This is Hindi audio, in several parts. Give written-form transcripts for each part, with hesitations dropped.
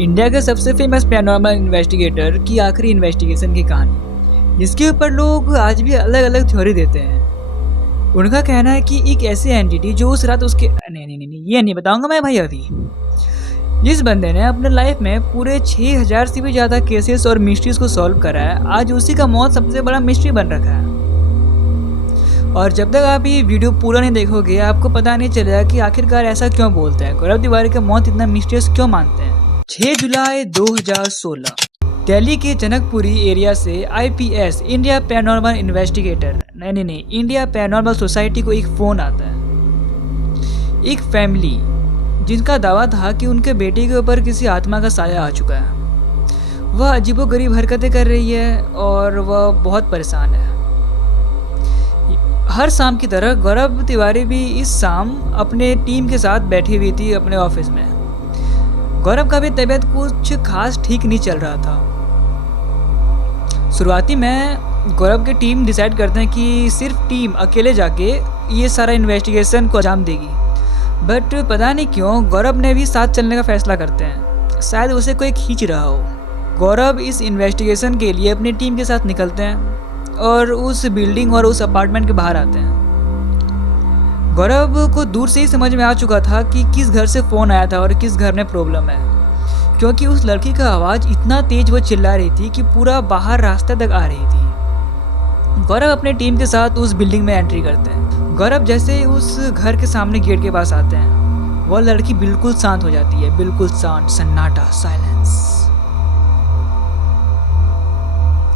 इंडिया के सबसे फेमस पैरानॉर्मल इन्वेस्टिगेटर की आखिरी इन्वेस्टिगेशन की कहानी, जिसके ऊपर लोग आज भी अलग अलग थ्योरी देते हैं। उनका कहना है कि एक ऐसी एंटिटी जो उस रात उसके नहीं, ये नहीं बताऊंगा मैं भाई अभी। जिस बंदे ने अपने लाइफ में पूरे 6000 से भी ज़्यादा केसेस और मिस्ट्रीज को सॉल्व करा है, आज उसी का मौत सबसे बड़ा मिस्ट्री बन रखा है। और जब तक आप ये वीडियो पूरा नहीं देखोगे, आपको पता नहीं चलेगा कि आखिरकार ऐसा क्यों बोलते हैं, गौरव तिवारी का मौत इतना मिस्टीरियस क्यों मानते हैं। 6 जुलाई 2016 दिल्ली के जनकपुरी एरिया से IPS India paranormal investigator India paranormal society को एक फ़ोन आता है। एक फैमिली जिनका दावा था कि उनके बेटे के ऊपर किसी आत्मा का साया आ चुका है। वह अजीबोगरीब हरकतें कर रही है और वह बहुत परेशान है। हर शाम की तरह गौरव तिवारी भी इस शाम अपने टीम के साथ बैठी हुई थी अपने ऑफिस में। गौरव का भी तबीयत कुछ खास ठीक नहीं चल रहा था। शुरुआती में गौरव की टीम डिसाइड करते हैं कि सिर्फ टीम अकेले जाके ये सारा इन्वेस्टिगेशन को अंजाम देगी, बट पता नहीं क्यों गौरव ने भी साथ चलने का फैसला करते हैं। शायद उसे कोई खींच रहा हो। गौरव इस इन्वेस्टिगेशन के लिए अपनी टीम के साथ निकलते हैं और उस बिल्डिंग और उस अपार्टमेंट के बाहर आते हैं। गौरव को दूर से ही समझ में आ चुका था कि किस घर से फ़ोन आया था और किस घर में प्रॉब्लम है, क्योंकि उस लड़की का आवाज़ इतना तेज वो चिल्ला रही थी कि पूरा बाहर रास्ते तक आ रही थी। गौरव अपने टीम के साथ उस बिल्डिंग में एंट्री करते हैं। गौरव जैसे ही उस घर के सामने गेट के पास आते हैं, वह लड़की बिल्कुल शांत हो जाती है, बिल्कुल शांत, सन्नाटा, साइलेंस।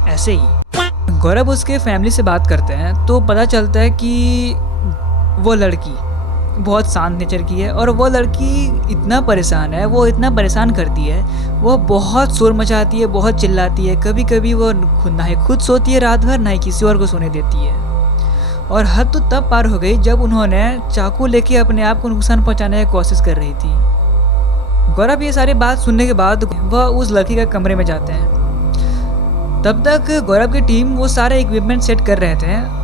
ऐसे ही गौरव उसके फैमिली से बात करते हैं तो पता चलता है कि वो लड़की बहुत शांत नेचर की है और वो लड़की इतना परेशान है, वो इतना परेशान करती है, वो बहुत शोर मचाती है, बहुत चिल्लाती है। कभी कभी वो ना ही खुद सोती है रात भर, ना ही किसी और को सोने देती है। और हद तो तब पार हो गई जब उन्होंने चाकू लेके अपने आप को नुकसान पहुंचाने की कोशिश कर रही थी। गौरव ये सारी बात सुनने के बाद वह उस लड़की के कमरे में जाते हैं। तब तक गौरव की टीम वो सारे इक्विपमेंट सेट कर रहे थे।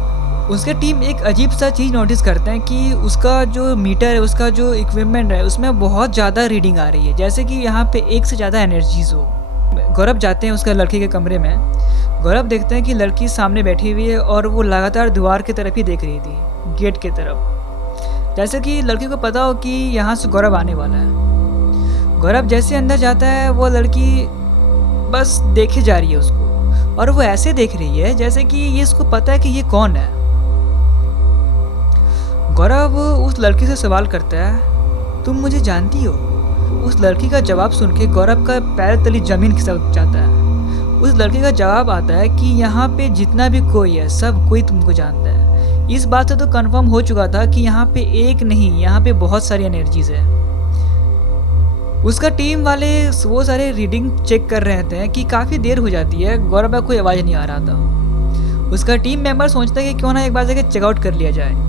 उसके टीम एक अजीब सा चीज़ नोटिस करते हैं कि उसका जो मीटर है, उसका जो इक्विपमेंट है, उसमें बहुत ज़्यादा रीडिंग आ रही है, जैसे कि यहाँ पे एक से ज़्यादा एनर्जीज हो। गौरव जाते हैं उसका लड़की के कमरे में। गौरव देखते हैं कि लड़की सामने बैठी हुई है और वो लगातार दीवार की तरफ ही देख रही थी, गेट की तरफ, जैसे कि लड़की को पता हो कि यहाँ से गौरव आने वाला है। गौरव जैसे अंदर जाता है, वो लड़की बस देखे जा रही है उसको, और वो ऐसे देख रही है जैसे कि ये इसको पता है कि ये कौन है। गौरव उस लड़की से सवाल करता है, तुम मुझे जानती हो? उस लड़की का जवाब सुन के गौरव का पैर तली जमीन खिसक जाता है। उस लड़की का जवाब आता है कि यहाँ पे जितना भी कोई है, सब कोई तुमको जानता है। इस बात से तो कंफर्म हो चुका था कि यहाँ पे एक नहीं, यहाँ पे बहुत सारी एनर्जीज है। उसका टीम वाले वो सारे रीडिंग चेक कर रहे थे कि काफ़ी देर हो जाती है, गौरव का कोई आवाज़ नहीं आ रहा था। उसका टीम मेंबर सोचता है कि क्यों ना एक बार जाके चेकआउट कर लिया जाए।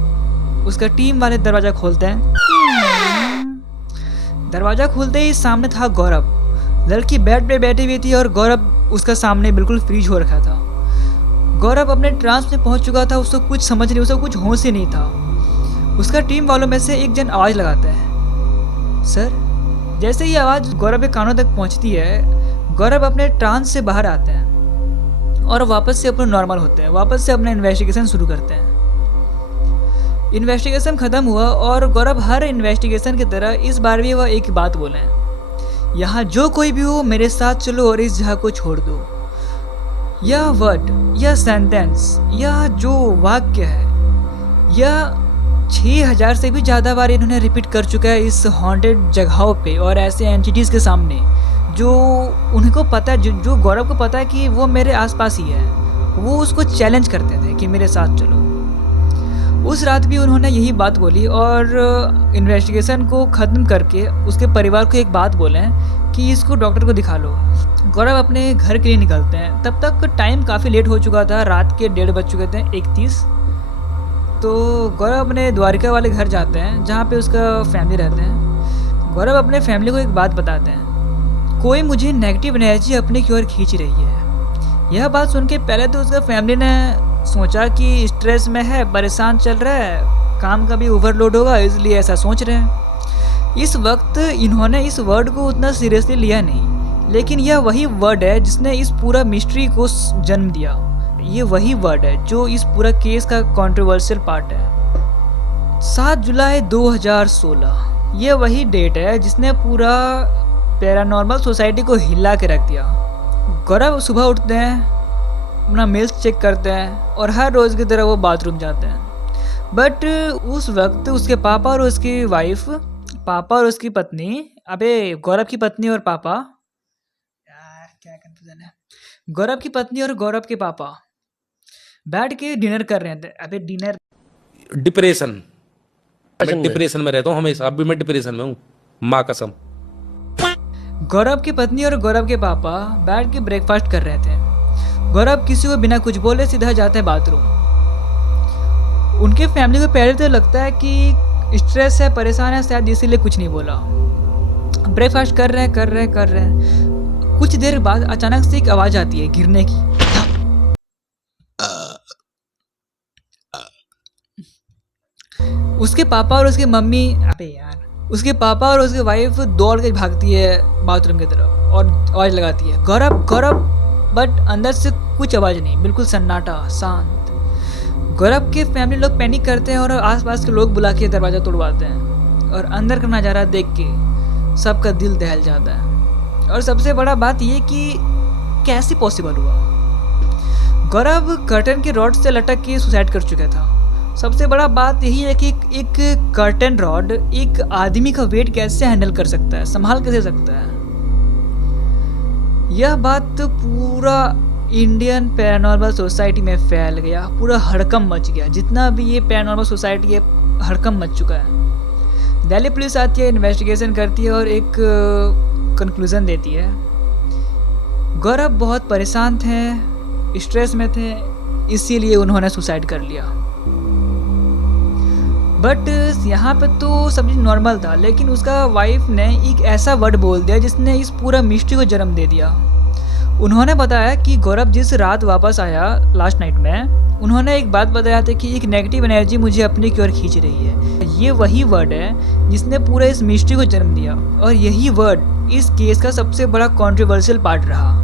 उसका टीम वाले दरवाज़ा खोलते हैं। दरवाज़ा खुलते ही सामने था गौरव। लड़की बेड पे बैठी हुई थी और गौरव उसका सामने बिल्कुल फ्रीज हो रखा था। गौरव अपने ट्रांस में पहुंच चुका था, उसको कुछ समझ नहीं, उसको कुछ होश ही नहीं था। उसका टीम वालों में से एक जन आवाज़ लगाता है, सर। जैसे ही आवाज़ गौरव के कानों तक पहुंचती है, गौरव अपने ट्रांस से बाहर आते हैं और वापस से अपने नॉर्मल होते हैं, वापस से अपना इन्वेस्टिगेशन शुरू करते हैं। इन्वेस्टिगेशन ख़त्म हुआ और गौरव हर इन्वेस्टिगेशन की तरह इस बार भी वह एक बात बोले, यहाँ जो कोई भी हो मेरे साथ चलो और इस जगह को छोड़ दो। यह वर्ड, यह सेंटेंस, यह जो वाक्य है, यह 6000 से भी ज़्यादा बार इन्होंने रिपीट कर चुका है इस हॉन्टेड जगहों पे और ऐसे एंटिटीज़ के सामने जो उनको पता है, जो गौरव को पता है कि वो मेरे आसपास ही है। वो उसको चैलेंज करते थे कि मेरे साथ चलो। उस रात भी उन्होंने यही बात बोली और इन्वेस्टिगेशन को ख़त्म करके उसके परिवार को एक बात बोले कि इसको डॉक्टर को दिखा लो। गौरव अपने घर के लिए निकलते हैं। तब तक टाइम काफ़ी लेट हो चुका था, रात के 1:30 बज चुके थे, 1:30। तो गौरव अपने द्वारिका वाले घर जाते हैं जहाँ पे उसका फैमिली रहते हैं। गौरव अपने फैमिली को एक बात बताते हैं, कोई मुझे नेगेटिव एनर्जी अपने की ओर खींच रही है। यह बात सुन के पहले तो उसका फैमिली ने सोचा कि स्ट्रेस में है, परेशान चल रहा है, काम का भी ओवरलोड होगा, इसलिए ऐसा सोच रहे हैं। इस वक्त इन्होंने इस वर्ड को उतना सीरियसली लिया नहीं। लेकिन यह वही वर्ड है जिसने इस पूरा मिस्ट्री को जन्म दिया। ये वही वर्ड है जो इस पूरा केस का कंट्रोवर्शियल पार्ट है। 7 जुलाई 2016 ये वही डेट है जिसने पूरा पैरानॉर्मल सोसाइटी को हिला के रख दिया। गौरव सुबह उठते हैं, अपना मेल्स चेक करते हैं और हर रोज़ की तरह वो बाथरूम जाते हैं। बट उस वक्त उसके पापा और उसकी वाइफ, पापा और उसकी पत्नी, अबे गौरव की पत्नी और पापा, यार क्या कंफ्यूजन है, गौरव की पत्नी और गौरव के पापा बैठ के डिनर कर रहे थे। अबे डिनर, डिप्रेशन, मैं डिप्रेशन में रहता हूँ हमेशा, अब भी मैं डिप्रेशन में हूँ, माँ कसम। गौरव की पत्नी और गौरव के पापा बैठ के ब्रेकफास्ट कर रहे थे। गौरव किसी को बिना कुछ बोले सीधा जाता है बाथरूम। उनके फैमिली को पहले तो लगता है कि स्ट्रेस है, परेशान है शायद, इसीलिए कुछ नहीं बोला। ब्रेकफास्ट कर रहे हैं। कुछ देर बाद अचानक से एक आवाज़ आती है गिरने की। उसके पापा और उसकी मम्मी, अबे यार, उसके पापा और उसकी वाइफ दौड़ के भागती है बाथरूम की तरफ और आवाज़ लगाती है गौरव गौरव, बट अंदर से कुछ आवाज़ नहीं, बिल्कुल सन्नाटा, शांत। गौरव के फैमिली लोग पैनिक करते हैं और आसपास के लोग बुला के दरवाज़ा तोड़वाते हैं और अंदर का नज़ारा देख के सबका दिल दहल जाता है। और सबसे बड़ा बात ये कि कैसे पॉसिबल हुआ। गौरव कर्टन के रॉड से लटक के सुसाइड कर चुका था। सबसे बड़ा बात यही है कि एक कर्टन रॉड एक आदमी का वेट कैसे हैंडल कर सकता है, संभाल कैसे सकता है। यह बात तो पूरा इंडियन पैरानॉर्मल सोसाइटी में फैल गया, पूरा हड़कंप मच गया। जितना भी ये पैरानॉर्मल सोसाइटी है, हड़कंप मच चुका है। दिल्ली पुलिस आती है, इन्वेस्टिगेशन करती है और एक कंक्लूजन देती है। गौरव बहुत परेशान थे, स्ट्रेस में थे, इसीलिए उन्होंने सुसाइड कर लिया। बट यहाँ पे तो सब चीज़ नॉर्मल था, लेकिन उसका वाइफ ने एक ऐसा वर्ड बोल दिया जिसने इस पूरा मिस्ट्री को जन्म दे दिया। उन्होंने बताया कि गौरव जिस रात वापस आया लास्ट नाइट में, उन्होंने एक बात बताया था कि एक नेगेटिव एनर्जी मुझे अपनी की ओर खींच रही है। ये वही वर्ड है जिसने पूरे इस मिस्ट्री को जन्म दिया और यही वर्ड इस केस का सबसे बड़ा कंट्रोवर्शियल पार्ट रहा।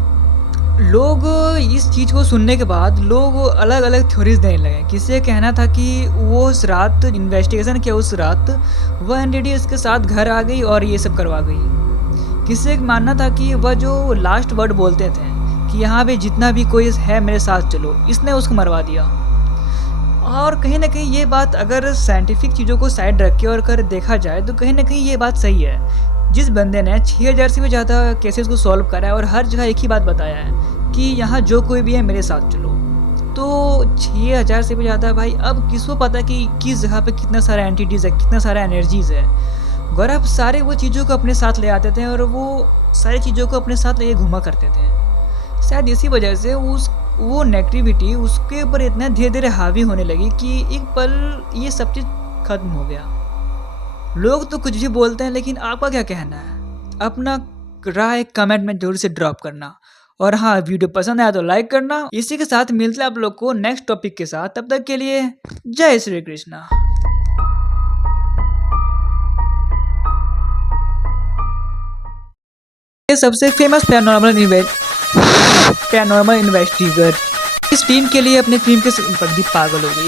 लोग इस चीज़ को सुनने के बाद लोग अलग अलग थ्योरीज देने लगे। किसी का कहना था कि वो उस रात इन्वेस्टिगेशन किया, उस रात वह एनडीडी उसके साथ घर आ गई और ये सब करवा गई। किसी का मानना था कि वह जो लास्ट वर्ड बोलते थे कि यहाँ पे जितना भी कोई है मेरे साथ चलो, इसने उसको मरवा दिया। और कहीं ना कहीं ये बात अगर साइंटिफिक चीज़ों को साइड रख के और कर देखा जाए तो कहीं ना कहीं ये बात सही है। जिस बंदे ने 6000 से भी ज़्यादा केसेस को सॉल्व करा है और हर जगह एक ही बात बताया है कि यहाँ जो कोई भी है मेरे साथ चलो, तो 6000 से भी ज़्यादा भाई, अब किसको पता कि किस जगह पे कितना सारा एंटिटीज़ है, कितना सारा एनर्जीज़ है। गौरव सारे वो चीज़ों को अपने साथ ले आते थे और वो सारी चीज़ों को अपने साथ ले घुमा करते थे। शायद इसी वजह से वो नेगेटिविटी उसके ऊपर इतना धीरे धीरे हावी होने लगी कि एक पल ये सब चीज़ खत्म हो गया। लोग तो कुछ भी बोलते हैं, लेकिन आपका क्या कहना है? अपना राय कमेंट में जरूर से ड्रॉप करना। और हाँ, वीडियो पसंद आया तो लाइक करना। इसी के साथ मिलते हैं आप लोग को नेक्स्ट टॉपिक के साथ। तब तक के लिए जय श्री कृष्णा। ये सबसे फेमस पैरानॉर्मल इन्वेस्टिगर इस टीम के लिए अपने टीम के प्रदीप पागल हो गई।